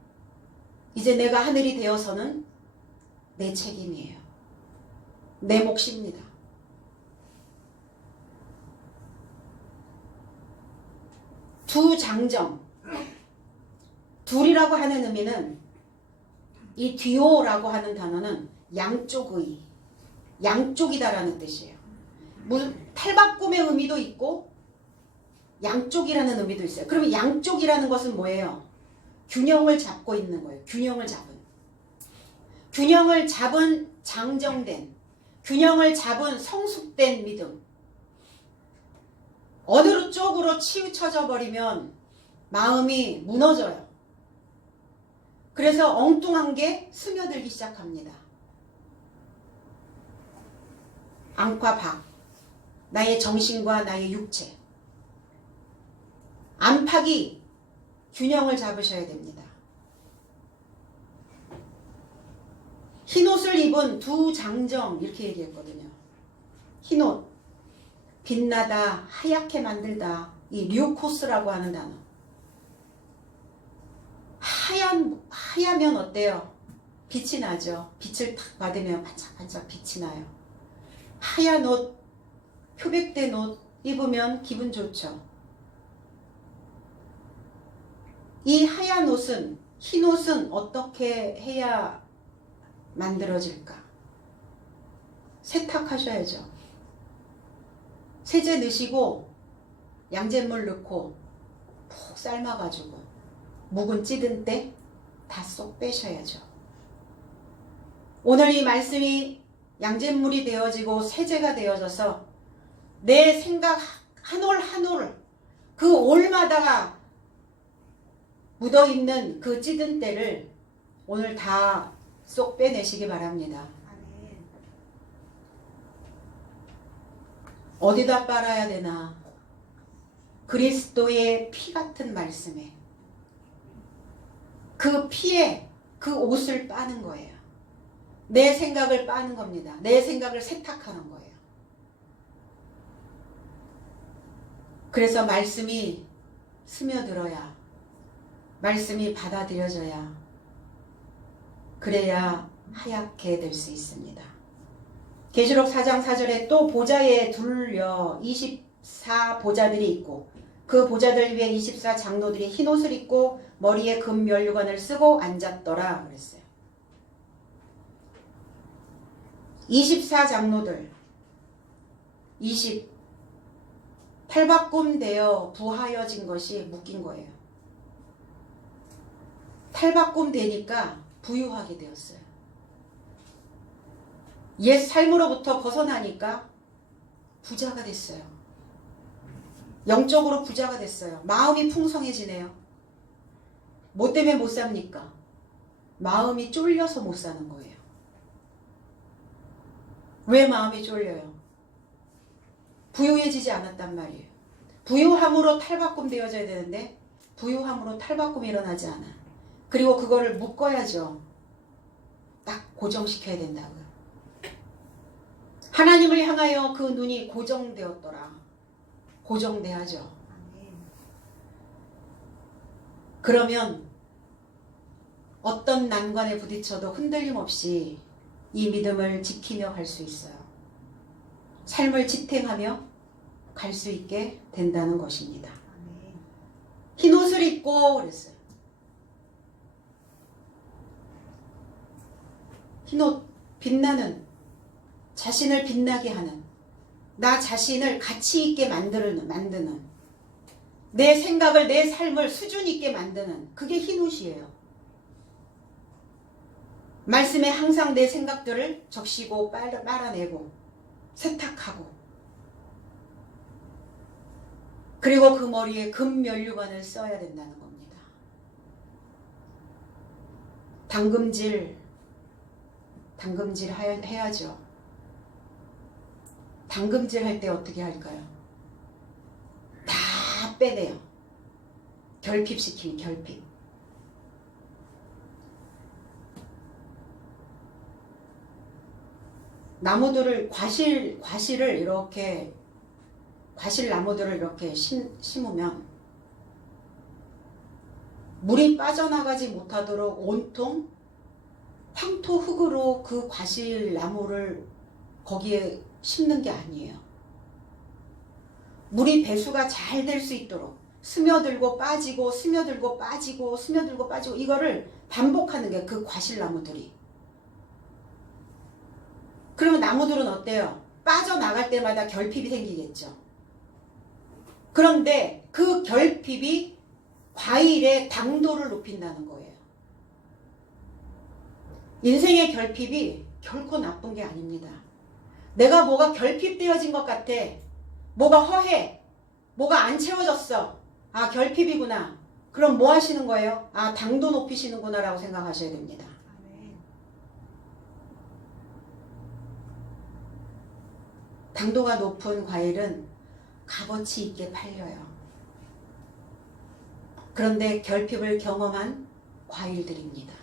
이제 내가 하늘이 되어서는 내 책임이에요. 내 몫입니다. 두 장정, 둘이라고 하는 의미는 이 듀오라고 하는 단어는 양쪽의, 양쪽이다라는 뜻이에요. 탈바꿈의 의미도 있고 양쪽이라는 의미도 있어요. 그러면 양쪽이라는 것은 뭐예요? 균형을 잡고 있는 거예요. 균형을 잡은. 균형을 잡은 장정된, 균형을 잡은 성숙된 믿음. 어느 쪽으로 치우쳐져 버리면 마음이 무너져요. 그래서 엉뚱한 게 스며들기 시작합니다. 앙과 박, 나의 정신과 나의 육체. 안팎이 균형을 잡으셔야 됩니다. 흰옷을 입은 두 장정 이렇게 얘기했거든요. 흰옷, 빛나다, 하얗게 만들다. 이 류코스라고 하는 단어. 하야면 어때요? 빛이 나죠. 빛을 탁 받으면 반짝반짝 빛이 나요. 하얀 옷, 표백된 옷 입으면 기분 좋죠. 이 하얀 옷은, 흰 옷은 어떻게 해야 만들어질까? 세탁하셔야죠. 세제 넣으시고 양잿물 넣고 푹 삶아가지고 묵은 찌든 때 다 쏙 빼셔야죠. 오늘 이 말씀이 양잿물이 되어지고 세제가 되어져서 내 생각 한 올 한 올 그 올마다가 묻어있는 그 찌든 때를 오늘 다 쏙 빼내시기 바랍니다. 어디다 빨아야 되나? 그리스도의 피 같은 말씀에 그 피에 그 옷을 빠는 거예요. 내 생각을 빠는 겁니다. 내 생각을 세탁하는 거예요. 그래서 말씀이 스며들어야, 말씀이 받아들여져야, 그래야 하얗게 될 수 있습니다. 계시록 4장 4절에 또 보좌에 둘려 24 보좌들이 있고 그 보좌들 위에 24 장로들이 흰 옷을 입고 머리에 금 면류관을 쓰고 앉았더라 그랬어요. 24 장로들 20 탈바꿈 되어 부하여진 것이 묶인 거예요. 탈바꿈 되니까 부유하게 되었어요. 옛 삶으로부터 벗어나니까 부자가 됐어요. 영적으로 부자가 됐어요. 마음이 풍성해지네요. 뭐 때문에 못 삽니까? 마음이 쫄려서 못 사는 거예요. 왜 마음이 쫄려요? 부유해지지 않았단 말이에요. 부유함으로 탈바꿈 되어져야 되는데 부유함으로 탈바꿈이 일어나지 않아. 그리고 그거를 묶어야죠. 딱 고정시켜야 된다고요. 하나님을 향하여 그 눈이 고정되었더라. 고정돼야죠. 그러면 어떤 난관에 부딪혀도 흔들림 없이 이 믿음을 지키며 갈 수 있어요. 삶을 지탱하며 갈 수 있게 된다는 것입니다. 흰 옷을 입고 그랬어요. 흰 옷, 빛나는, 자신을 빛나게 하는, 나 자신을 가치 있게 만드는, 내 생각을, 내 삶을 수준 있게 만드는, 그게 흰 옷이에요. 말씀에 항상 내 생각들을 적시고 빨아내고 세탁하고, 그리고 그 머리에 금 면류관을 써야 된다는 겁니다. 당금질 해야죠. 당금질 할 때 어떻게 할까요? 다 빼내요. 결핍시키는 결핍. 나무들을 과실을 이렇게 과실 나무들을 이렇게 심으면 물이 빠져나가지 못하도록 온통 황토 흙으로 그 과실 나무를 거기에 심는 게 아니에요. 물이 배수가 잘 될 수 있도록 스며들고 빠지고 스며들고 빠지고 스며들고 빠지고 이거를 반복하는 게 그 과실나무들이. 그러면 나무들은 어때요? 빠져나갈 때마다 결핍이 생기겠죠. 그런데 그 결핍이 과일의 당도를 높인다는 거예요. 인생의 결핍이 결코 나쁜 게 아닙니다. 내가 뭐가 결핍되어진 것 같아. 뭐가 허해. 뭐가 안 채워졌어. 아, 결핍이구나. 그럼 뭐 하시는 거예요? 아, 당도 높이시는구나 라고 생각하셔야 됩니다. 당도가 높은 과일은 값어치 있게 팔려요. 그런데 결핍을 경험한 과일들입니다.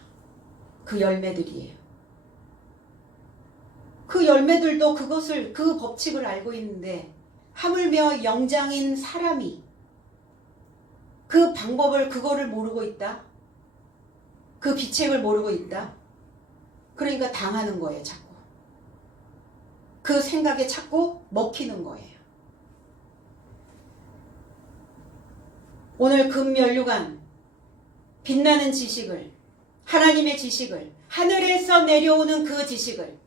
그 열매들이에요. 그 열매들도 그것을, 그 법칙을 알고 있는데 하물며 영장인 사람이 그 방법을, 그거를 모르고 있다. 그 비책을 모르고 있다. 그러니까 당하는 거예요, 자꾸. 그 생각에 자꾸 먹히는 거예요. 오늘 금면류관 빛나는 지식을, 하나님의 지식을, 하늘에서 내려오는 그 지식을,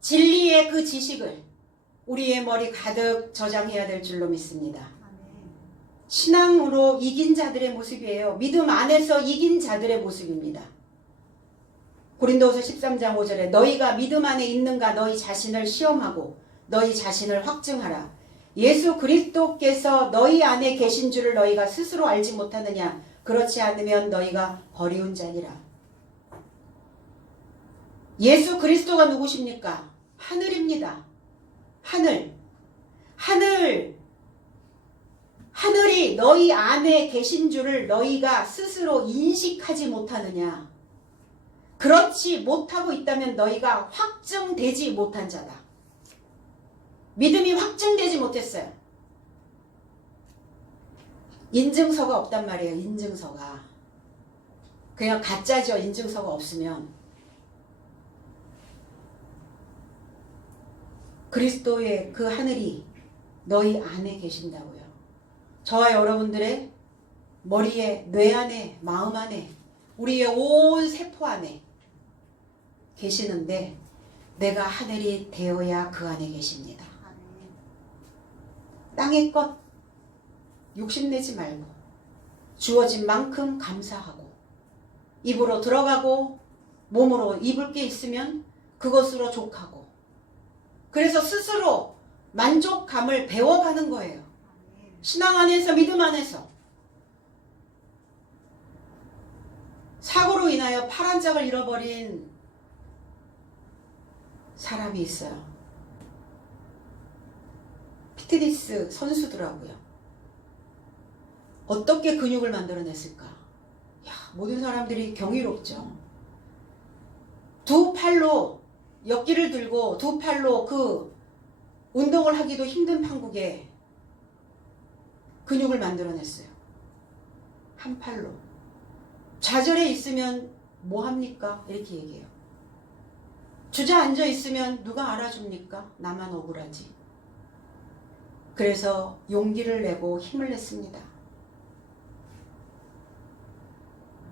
진리의 그 지식을 우리의 머리 가득 저장해야 될 줄로 믿습니다. 신앙으로 이긴 자들의 모습이에요. 믿음 안에서 이긴 자들의 모습입니다. 고린도후서 13장 5절에 너희가 믿음 안에 있는가 너희 자신을 시험하고 너희 자신을 확증하라. 예수 그리스도께서 너희 안에 계신 줄을 너희가 스스로 알지 못하느냐. 그렇지 않으면 너희가 버리운 자니라. 예수 그리스도가 누구십니까? 하늘입니다. 하늘이 너희 안에 계신 줄을 너희가 스스로 인식하지 못하느냐. 그렇지 못하고 있다면 너희가 확증되지 못한 자다. 믿음이 확증되지 못했어요. 인증서가 없단 말이에요. 인증서가. 그냥 가짜죠. 인증서가 없으면. 그리스도의 그 하늘이 너희 안에 계신다고요. 저와 여러분들의 머리에, 뇌 안에, 마음 안에, 우리의 온 세포 안에 계시는데 내가 하늘이 되어야 그 안에 계십니다. 땅의 것 욕심내지 말고 주어진 만큼 감사하고 입으로 들어가고 몸으로 입을 게 있으면 그것으로 족하고 그래서 스스로 만족감을 배워가는 거예요. 신앙 안에서 믿음 안에서 사고로 인하여 팔 한 짝을 잃어버린 사람이 있어요. 피트니스 선수더라고요. 어떻게 근육을 만들어냈을까? 야, 모든 사람들이 경이롭죠. 두 팔로 역기를 들고 두 팔로 그 운동을 하기도 힘든 판국에 근육을 만들어냈어요. 한 팔로. 좌절해 있으면 뭐 합니까? 이렇게 얘기해요. 주저앉아 있으면 누가 알아줍니까? 나만 억울하지. 그래서 용기를 내고 힘을 냈습니다.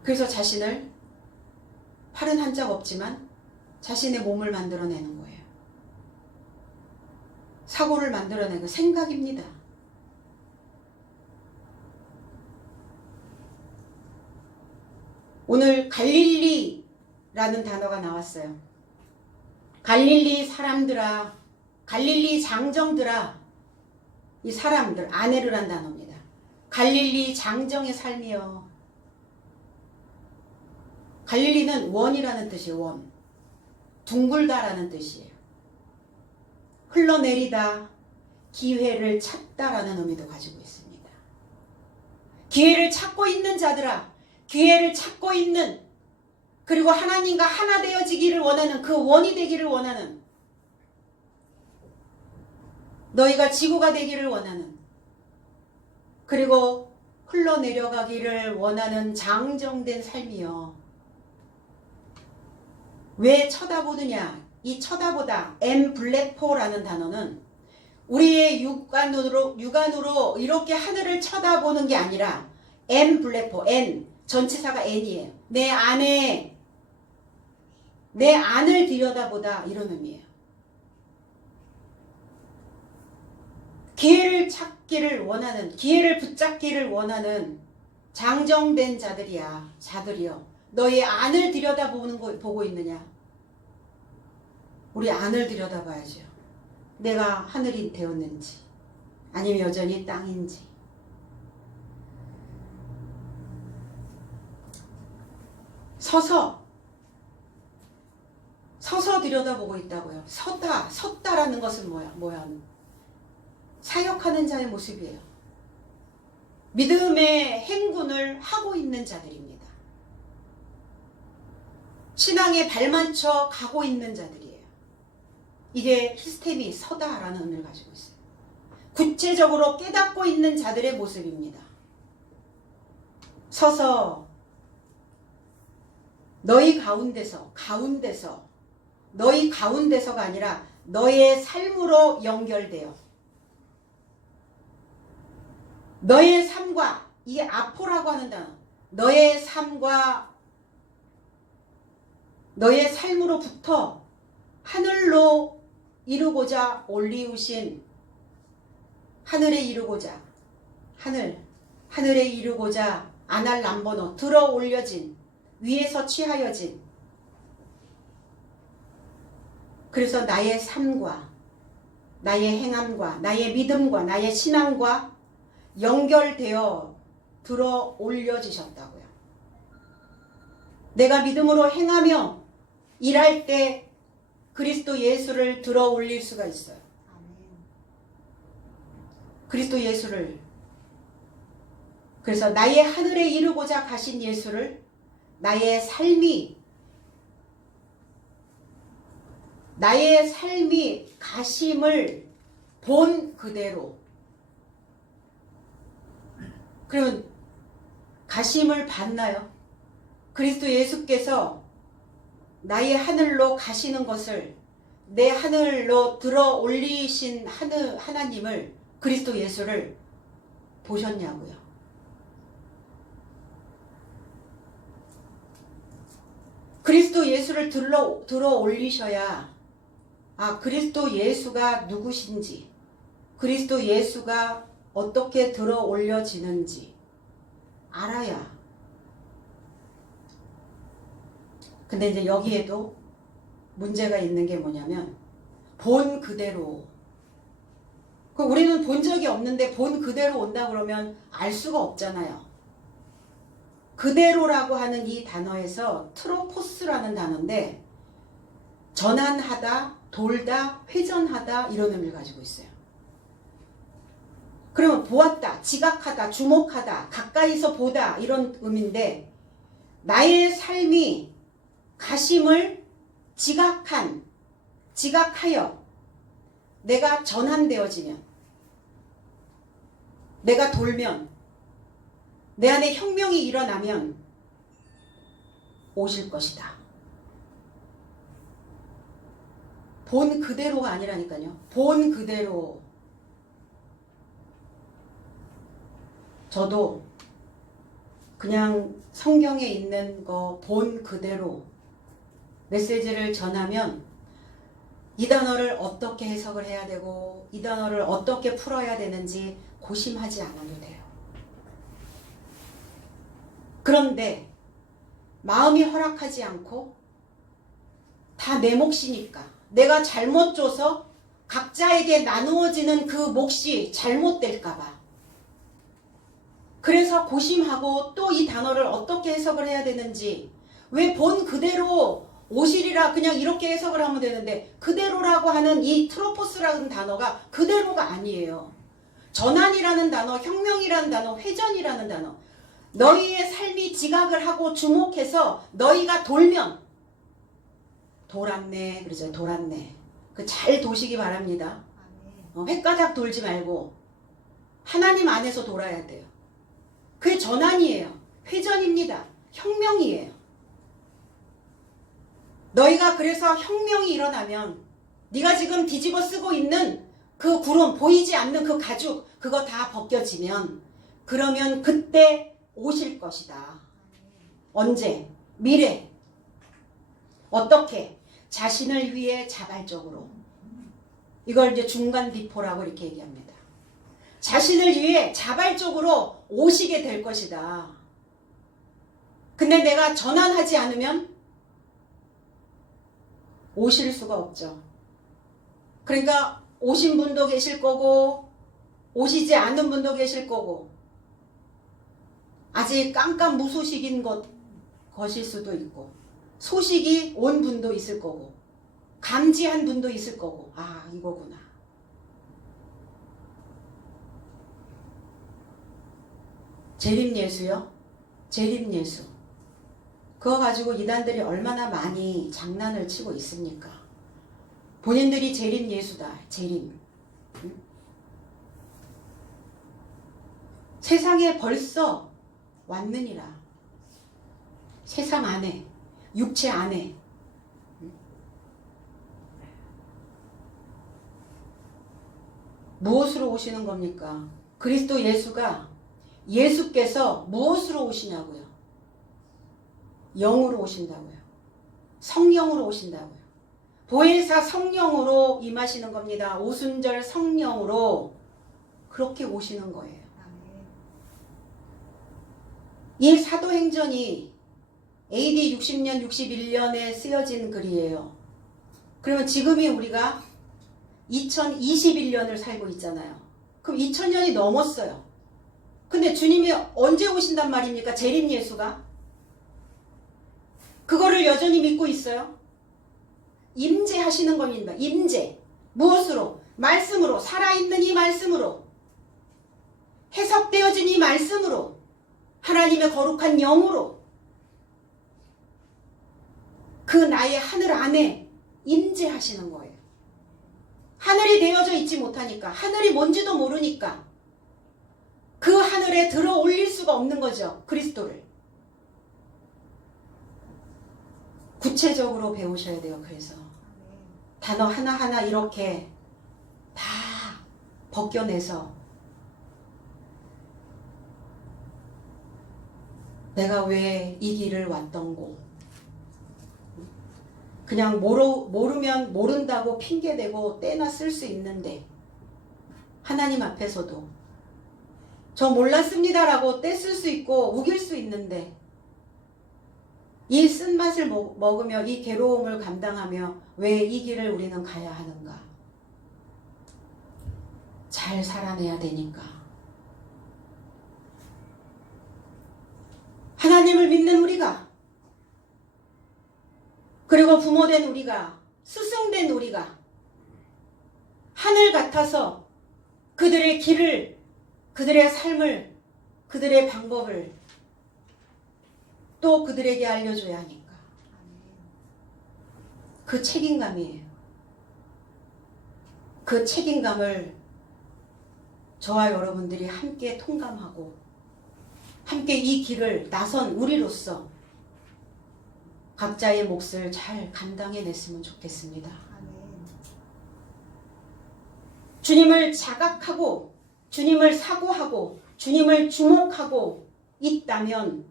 그래서 자신을 팔은 한 짝 없지만 자신의 몸을 만들어내는 거예요. 사고를 만들어내는 생각입니다. 오늘 갈릴리라는 단어가 나왔어요. 갈릴리 사람들아, 갈릴리 장정들아, 이 사람들, 아내르란 단어입니다. 갈릴리 장정의 삶이요. 갈릴리는 원이라는 뜻이에요. 원. 둥글다라는 뜻이에요. 흘러내리다, 기회를 찾다라는 의미도 가지고 있습니다. 기회를 찾고 있는 자들아, 기회를 찾고 있는, 그리고 하나님과 하나 되어지기를 원하는, 그 원이 되기를 원하는, 너희가 지구가 되기를 원하는, 그리고 흘러내려가기를 원하는 장정된 삶이요. 왜 쳐다보느냐? 이 쳐다보다 엠블레포라는 단어는 우리의 육안으로 이렇게 하늘을 쳐다보는 게 아니라 엠블레포, N 전치사가 N이에요. 내 안을 들여다보다 이런 의미예요. 기회를 찾기를 원하는, 기회를 붙잡기를 원하는 장정된 자들이여. 너의 안을 들여다보는 거 보고 있느냐? 우리 안을 들여다봐야죠. 내가 하늘이 되었는지 아니면 여전히 땅인지. 서서 들여다보고 있다고요. 섰다라는 것은 뭐야? 사역하는 자의 모습이에요. 믿음의 행군을 하고 있는 자들입니다. 신앙에 발맞춰 가고 있는 자들이에요. 이게 스텝이 서다라는 의미를 가지고 있어요. 구체적으로 깨닫고 있는 자들의 모습입니다. 서서 너희 가운데서가 아니라 너의 삶으로 연결되어 너의 삶과, 이게 아포라고 하는 단어, 너의 삶으로부터 하늘로 이루고자 올리우신 하늘에 이루고자 아날람보노 들어 올려진 위에서 취하여진, 그래서 나의 삶과 나의 행함과 나의 믿음과 나의 신앙과 연결되어 들어 올려지셨다고요. 내가 믿음으로 행하며 일할 때 그리스도 예수를 들어 올릴 수가 있어요. 그리스도 예수를, 그래서 나의 하늘에 이루고자 가신 예수를 나의 삶이 가심을 본 그대로, 그러면 가심을 봤나요? 그리스도 예수께서 나의 하늘로 가시는 것을, 내 하늘로 들어 올리신 하나님을, 그리스도 예수를 보셨냐고요. 그리스도 예수를 들어 올리셔야 그리스도 예수가 누구신지, 그리스도 예수가 어떻게 들어 올려지는지 알아야. 근데 이제 여기에도 문제가 있는 게 뭐냐면 본 그대로. 우리는 본 적이 없는데 본 그대로 온다 그러면 알 수가 없잖아요. 그대로라고 하는 이 단어에서 트로포스라는 단어인데 전환하다, 돌다, 회전하다 이런 의미를 가지고 있어요. 그러면 보았다, 지각하다, 주목하다, 가까이서 보다 이런 의미인데, 나의 삶이 가심을 지각하여 내가 전환되어지면, 내가 돌면, 내 안에 혁명이 일어나면 오실 것이다. 본 그대로가 아니라니까요. 본 그대로. 저도 그냥 성경에 있는 거 본 그대로 메시지를 전하면 이 단어를 어떻게 해석을 해야 되고 이 단어를 어떻게 풀어야 되는지 고심하지 않아도 돼요. 그런데 마음이 허락하지 않고 다 내 몫이니까, 내가 잘못 줘서 각자에게 나누어지는 그 몫이 잘못될까봐, 그래서 고심하고 또 이 단어를 어떻게 해석을 해야 되는지, 왜 본 그대로 오시리라 그냥 이렇게 해석을 하면 되는데, 그대로라고 하는 이 트로포스라는 단어가 그대로가 아니에요. 전환이라는 단어, 혁명이라는 단어, 회전이라는 단어, 너희의 삶이 지각을 하고 주목해서 너희가 돌면, 돌았네, 그러죠. 돌았네. 잘 도시기 바랍니다. 횟가닥 돌지 말고 하나님 안에서 돌아야 돼요. 그게 전환이에요. 회전입니다. 혁명이에요. 너희가 그래서 혁명이 일어나면 네가 지금 뒤집어 쓰고 있는 그 구름, 보이지 않는 그 가죽, 그거 다 벗겨지면 그러면 그때 오실 것이다. 언제? 미래. 어떻게? 자신을 위해 자발적으로. 이걸 이제 중간 비포라고 이렇게 얘기합니다. 자신을 위해 자발적으로 오시게 될 것이다. 근데 내가 전환하지 않으면 오실 수가 없죠. 그러니까 오신 분도 계실 거고 오시지 않은 분도 계실 거고 아직 깜깜무소식인 것일 수도 있고 소식이 온 분도 있을 거고 감지한 분도 있을 거고 아 이거구나. 재림예수요? 재림예수. 그거 가지고 이단들이 얼마나 많이 장난을 치고 있습니까? 본인들이 재림예수다. 재림. 응? 세상에 벌써 왔느니라. 세상 안에, 육체 안에. 응? 무엇으로 오시는 겁니까? 그리스도 예수께서 무엇으로 오시냐고요? 영으로 오신다고요. 성령으로 오신다고요. 보혜사 성령으로 임하시는 겁니다. 오순절 성령으로 그렇게 오시는 거예요. 이 사도행전이 AD 60년, 61년에 쓰여진 글이에요. 그러면 지금이 우리가 2021년을 살고 있잖아요. 그럼 2000년이 넘었어요. 근데 주님이 언제 오신단 말입니까? 재림 예수가? 그거를 여전히 믿고 있어요? 임재하시는 겁니다. 임재. 무엇으로? 말씀으로. 살아있는 이 말씀으로. 해석되어진 이 말씀으로. 하나님의 거룩한 영으로. 그 나의 하늘 안에 임재하시는 거예요. 하늘이 되어져 있지 못하니까. 하늘이 뭔지도 모르니까. 그 하늘에 들어 올릴 수가 없는 거죠. 그리스도를. 구체적으로 배우셔야 돼요. 그래서 단어 하나하나 이렇게 다 벗겨내서 내가 왜 이 길을 왔던고 그냥 모르면 모른다고 핑계대고 때나 쓸 수 있는데 하나님 앞에서도 저 몰랐습니다라고 떼쓸 수 있고 우길 수 있는데 이 쓴맛을 먹으며 이 괴로움을 감당하며 왜 이 길을 우리는 가야 하는가? 잘 살아내야 되니까. 하나님을 믿는 우리가 그리고 부모된 우리가 스승된 우리가 하늘 같아서 그들의 길을 그들의 삶을 그들의 방법을 또 그들에게 알려줘야 하니까. 그 책임감이에요. 그 책임감을 저와 여러분들이 함께 통감하고 함께 이 길을 나선 우리로서 각자의 몫을 잘 감당해냈으면 좋겠습니다. 주님을 자각하고 주님을 사고하고 주님을 주목하고 있다면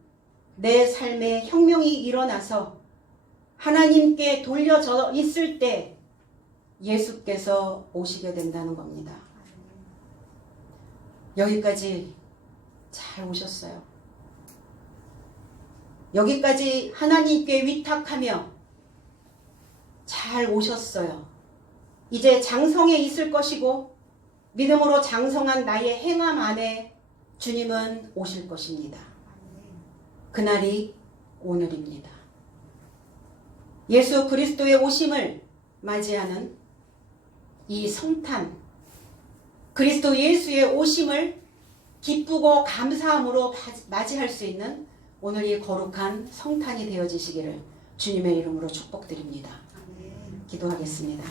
내 삶에 혁명이 일어나서 하나님께 돌려져 있을 때 예수께서 오시게 된다는 겁니다. 여기까지 잘 오셨어요. 여기까지 하나님께 위탁하며 잘 오셨어요. 이제 장성에 있을 것이고 믿음으로 장성한 나의 행함 안에 주님은 오실 것입니다. 그날이 오늘입니다. 예수 그리스도의 오심을 맞이하는 이 성탄, 그리스도 예수의 오심을 기쁘고 감사함으로 맞이할 수 있는 오늘 이 거룩한 성탄이 되어지시기를 주님의 이름으로 축복드립니다. 기도하겠습니다.